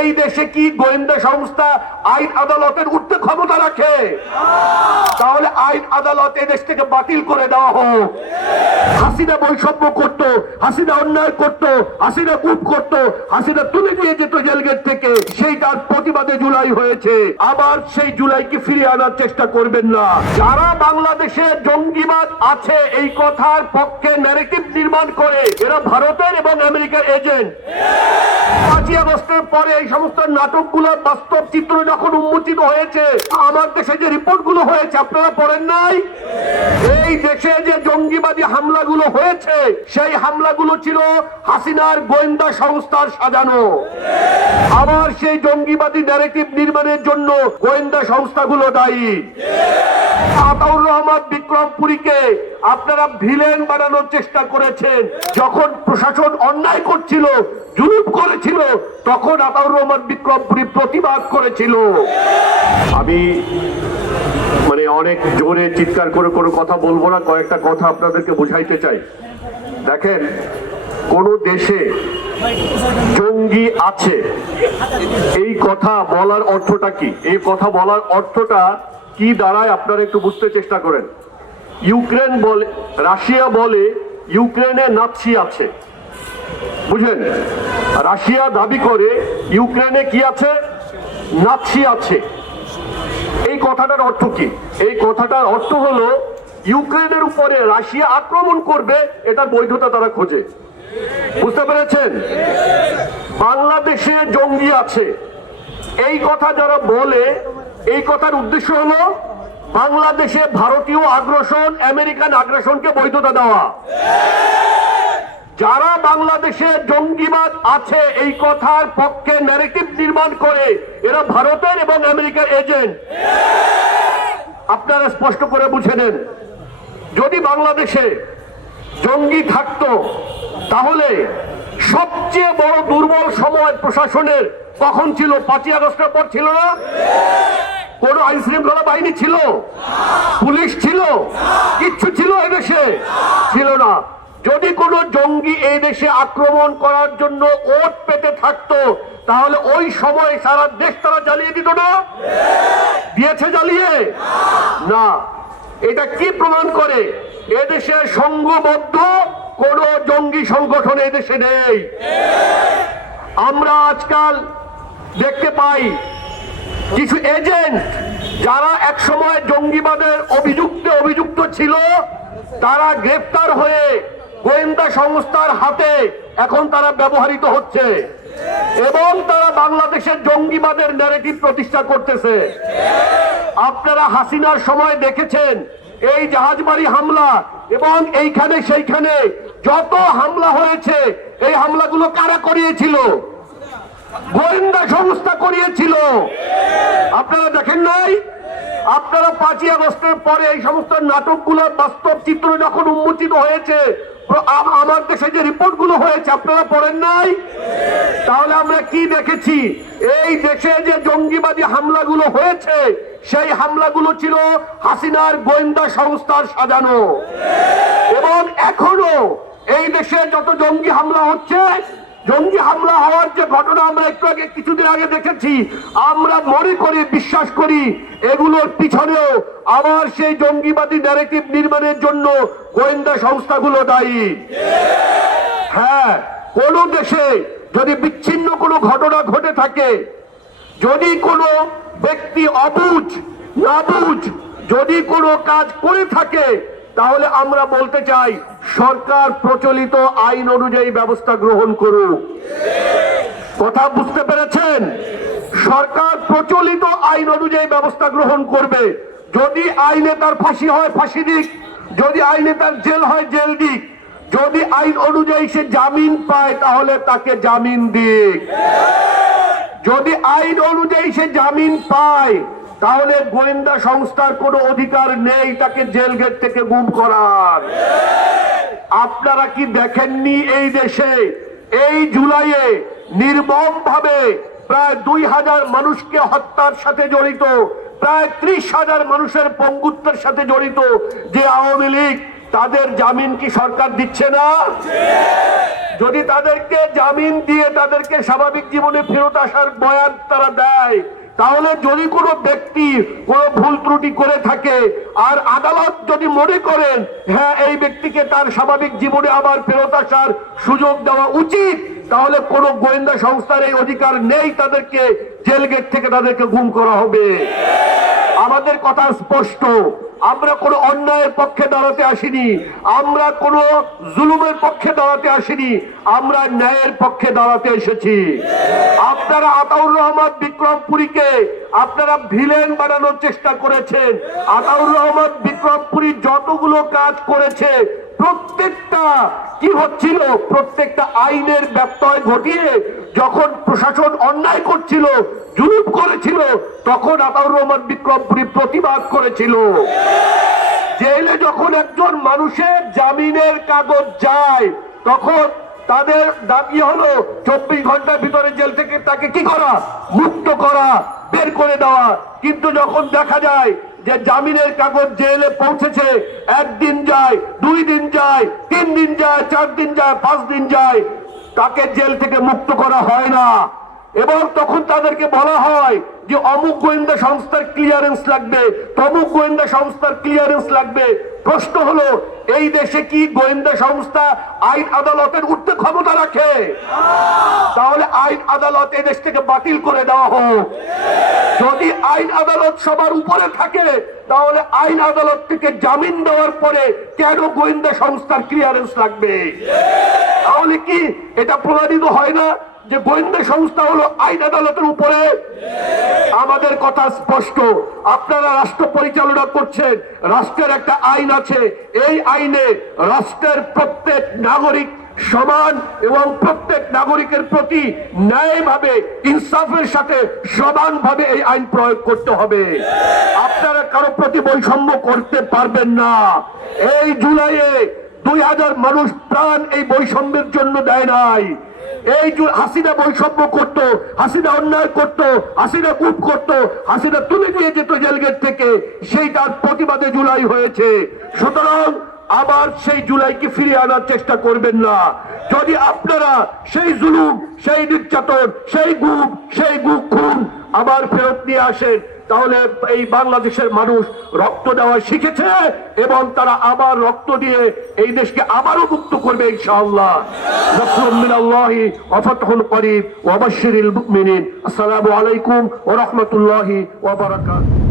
এই দেশে কি গোয়েন্দা সংস্থা আইন আদালতের উঠতে ক্ষমতা রাখে? তাহলে আইন আদালত এই দেশ থেকে বাতিল করে দেওয়া হোক। হাসিনা বৈষম্য করত, হাসিনা অন্যায় করত, হাসিনা গুপ করত, হাসিনা তুলে নিয়ে যেত জেলগেট থেকে, সেই তার প্রতিবাদে জুলাই হয়েছে। আবার সেই জুলাইকে ফিরিয়ে আনার চেষ্টা করবেন না। যারা বাংলাদেশে জঙ্গিবাদ আছে এই কথার পক্ষে ন্যারেটিভ নির্মাণ করে, এরা ভারতের এবং আমেরিকার এজেন্ট। 5ই আগস্টের পরে এই সমস্ত নাটকগুলোর বাস্তব চিত্র যখন উন্মোচিত হয়েছে, আমার দেশে যে রিপোর্টগুলো হয়েছে আপনারা পড়েন নাই? এই দেশে যে জঙ্গিবাদী হামলাগুলো হয়েছে, সেই হামলাগুলো ছিল হাসিনার গোয়েন্দা সংস্থার সাজানো। আবার সেই জঙ্গিবাদী ন্যারেটিভ নির্মাণের জন্য গোয়েন্দা সংস্থাগুলো দায়ী। আতাউর রহমান বিক্রমপুরীকে আপনারা ভিলেন বানানোর চেষ্টা করেছেন। যখন প্রশাসন অন্যায় করছিল, জুলুম করেছিল, তখন আতাউর রহমান বিক্রমপুরী প্রতিবাদ করেছিল। আমি অনেক জোরে চিৎকার করে কোনো কথা বলবো না, কয়েকটা কথা আপনাদেরকে বুঝাইতে চাই। দেখেন, কোন দেশে জঙ্গি আছে এই কথা বলার অর্থটা কি? এই কথা বলার অর্থটা কি দাঁড়ায় আপনারা একটু বুঝতে চেষ্টা করেন। ইউক্রেন বলে, রাশিয়া বলে ইউক্রেনে নাৎসি আছে, বুঝলেন? রাশিয়া দাবি করে ইউক্রেনে কি আছে? নাৎসি আছে। এই কথাটার অর্থ কি? এই কথাটার অর্থ হলো ইউক্রেনের উপরে রাশিয়া আক্রমণ করবে, এটার বৈধতা তারা খোঁজে। বুঝতে পেরেছেন? বাংলাদেশে জঙ্গি আছে এই কথা যারা বলে, এই কথার উদ্দেশ্য হলো বাংলাদেশে ভারতীয় আগ্রাসন, আমেরিকান আগ্রাসনকে বৈধতা দেওয়া। যারা বাংলাদেশে জঙ্গিবাদ আছে এই কথার পক্ষে ন্যারেটিভ নির্মাণ করে, এরা ভারতের এবং আমেরিকার এজেন্ট। আপনারা স্পষ্ট করে বুঝে নেন, যদি বাংলাদেশে জঙ্গি থাকতো তাহলে সবচেয়ে বড় দুর্বল সময় প্রশাসনের কখন ছিল? 5ই আগস্টের পর ছিল না? কোন আইন শৃঙ্খলা বাহিনী ছিল? পুলিশ ছিল? কিচ্ছু ছিল এদেশে? ছিল না। যদি কোন জঙ্গি এই দেশে আক্রমণ করার জন্য ওট পেতে থাকতো, তাহলে ওই সময় সারা দেশ তারা জ্বালিয়ে দিত না? দিয়েছে জ্বালিয়ে? না। এটা কি প্রমাণ করে? এদেশে সংঘবদ্ধ কোন জঙ্গি সংগঠন এদেশে নেই। আমরা আজকাল দেখতে পাই কিছু এজেন্ট যারা একসময় জঙ্গিবাদের অভিযুক্ত ছিল, তারা গ্রেফতার হয়ে গোয়েন্দা সংস্থার হাতে এখন তারা ব্যবহৃত হচ্ছে এবং তারা বাংলাদেশের জঙ্গিবাদের ন্যারেটিভ প্রতিষ্ঠা করতেছে। আপনারা হাসিনার সময় দেখেছেন এই জাহাজবাড়ি হামলা এবং এইখানে সেইখানে যত হামলা হয়েছে, এই হামলাগুলো কারা করিয়েছিল? গোয়েন্দা সংস্থা করিয়েছিল। আপনারা দেখেন নাই? আপনারা 5ই আগস্টের পরে এই সমস্ত নাটকগুলোর বাস্তব চিত্র যখন উন্মোচিত হয়েছে, আমার দেশে যে রিপোর্টগুলো হয়েছে আপনারা পড়েন নাই? তাহলে আমরা কি দেখেছি? এই দেশে যে জঙ্গিবাদী হামলাগুলো হয়েছে, সেই হামলাগুলো ছিল হাসিনার গোয়েন্দা সংস্থার সাজানো। এবং এখনো এই দেশে যত জঙ্গি হামলা হচ্ছে, জঙ্গি হামলা হওয়ার যে ঘটনা আমরা একটু আগে কিছুদিন আগে দেখেছি, আমরা মনে করি, বিশ্বাস করি এগুলোর পিছনেও আবার সেই জঙ্গিবাদী ন্যারেটিভ নির্মাণের জন্য গোয়েন্দা সংস্থাগুলো দায়ী। হ্যাঁ, কোন দেশে যদি বিচ্ছিন্ন কোনো ঘটনা ঘটে থাকে, যদি কোনো ব্যক্তি অবুঝ নাবুঝ যদি কোনো কাজ করে থাকে, তাহলে আমরা বলতে চাই সরকার প্রচলিত আইন অনুযায়ী ব্যবস্থা গ্রহণ করুক। কথা বুঝতে পেরেছেন? সরকার প্রচলিত আইন অনুযায়ী ব্যবস্থা গ্রহণ করবে। যদি আইনে তার ফাঁসি হয় ফাঁসি দিক, যদি আইনে তার জেল হয় জেল দিক, যদি আইন অনুযায়ী সে জামিন পায় তাহলে তাকে জামিন দিক। যদি আইন অনুযায়ী সে জামিন পায়, তাহলে গোয়েন্দা সংস্থার কোনো অধিকার নেই তাকে জেল গেট থেকে গুম করার। আপনারা কি দেখেননি এই দেশে এই জুলাইয়ে নির্মম ভাবে প্রায় 2000 মানুষকে হত্যার সাথে জড়িত, প্রায় 30,000 মানুষের পঙ্গুত্বের সাথে জড়িত যে আওয়ামী লীগ, তাদের জামিন কি সরকার দিচ্ছে না? যদি তাদেরকে জামিন দিয়ে তাদেরকে স্বাভাবিক জীবনে ফেরত আসার বয়ান তারা দেয়, তাহলে যদি কোনো ব্যক্তি কোনো ভুল ত্রুটি করে থাকে আর আদালত যদি মনে করেন হ্যাঁ এই ব্যক্তিকে তার স্বাভাবিক জীবনে আবার ফেরত আসার সুযোগ দেওয়া উচিত, তাহলে কোনো গোয়েন্দা সংস্থার এই অধিকার নেই তাদেরকে জেল গেট থেকে তাদেরকে গুম করা হবে। আমাদের কথা স্পষ্ট, আমরা কোনো অন্যায়ের পক্ষে দাঁড়াতে আসিনি, আমরা কোনো জুলুমের পক্ষে দাঁড়াতে আসিনি, আমরা ন্যায়ের পক্ষে দাঁড়াতে এসেছি। আপনারা আতাউর রহমান বিক্রমপুরীকে আপনারা ভিলেন বানানোর চেষ্টা করেছেন। আতাউর রহমান বিক্রমপুরী যতগুলো কাজ করেছে প্রত্যেকটা কি হচ্ছিল, প্রত্যেকটা আইনের ব্যত্যয় ঘটিয়ে যখন প্রশাসন অন্যায় করছিল, জুলুম করেছিল, তখন আতাউর রহমান বিক্রমপুরী প্রতিবাদ করেছিল। জেলে যখন একজন মানুষের জামিনের কাগজ যায় তখন তাদের দাবি হলো 24 ঘন্টার ভিতরে জেল থেকে তাকে কি করা, মুক্ত করা, বের করে দেওয়া। কিন্তু যখন দেখা যায় যে জামিনের কাগজ জেলে পৌঁছেছে, 1 দিন যায়, 2 দিন যায়, 3 দিন যায়, 4 দিন যায়, 5 দিন যায়, তাকে জেল থেকে মুক্ত করা হয় না। এবং তখন তাদেরকে বলা হয় যে অমুক গোয়েন্দা সংস্থার ক্লিয়ারেন্স লাগবে, তমুক গোয়েন্দা সংস্থার ক্লিয়ারেন্স লাগবে। প্রশ্ন হলো এই দেশে কি গোয়েন্দা সংস্থা আইন আদালতের উঠতে ক্ষমতা রাখে? তাহলে আইন আদালত এই দেশ থেকে বাতিল করে দেওয়া হোক। যদি আইন আদালত সবার উপরে থাকে তাহলে আইন আদালত থেকে জামিন দেওয়ার পরে কেন গোয়েন্দা সংস্থার ক্লিয়ারেন্স লাগবে? তাহলে কি এটা প্রমাণিত হয় না যে গোয়েন্দা সংস্থা হলো আইন আদালতের উপরে? আমাদের কথা স্পষ্ট, আপনারা রাষ্ট্র পরিচালনা করছেন, রাষ্ট্রের একটা আইন আছে, এই আইনে রাষ্ট্রের প্রত্যেক নাগরিক সমান এবং প্রত্যেক নাগরিকের প্রতি ন্যায়ভাবে ইনসাফের সাথে সমানভাবে এই আইন প্রয়োগ করতে হবে। আপনারা কারো প্রতি বৈষম্য করতে পারবেন না। এই জুলাইয়ে 2000 মানুষ প্রাণ এই বৈষম্যের জন্য দেয় নাই। এই হাসিনা বৈষম্য করত, হাসিনা অন্যায় করত, হাসিনা গুম করত, হাসিনা তুলে নিয়ে যেত জেলগেট থেকে, সেই তার প্রতিবাদে জুলাই হয়েছে। সুতরাং আবার সেই জুলাইকে ফিরিয়ে আনার চেষ্টা করবেন না। যদি আপনারা সেই জুলুম, সেই নির্যাতন, সেই গুম, সেই খুন আবার ফেরত নিয়ে আসেন, তাহলে এই বাংলাদেশের মানুষ রক্ত দেওয়া শিখেছে এবং তারা আবার রক্ত দিয়ে এই দেশকে আবারও মুক্ত করবে ইনশাআল্লাহ। নাসরুম মিনাল্লাহি ওয়া ফাতহুন করিব ওয়া বাশশিরিল মুমিনিন। আসসালামু আলাইকুম ওয়া রাহমাতুল্লাহি ওয়া বারাকাতুহু।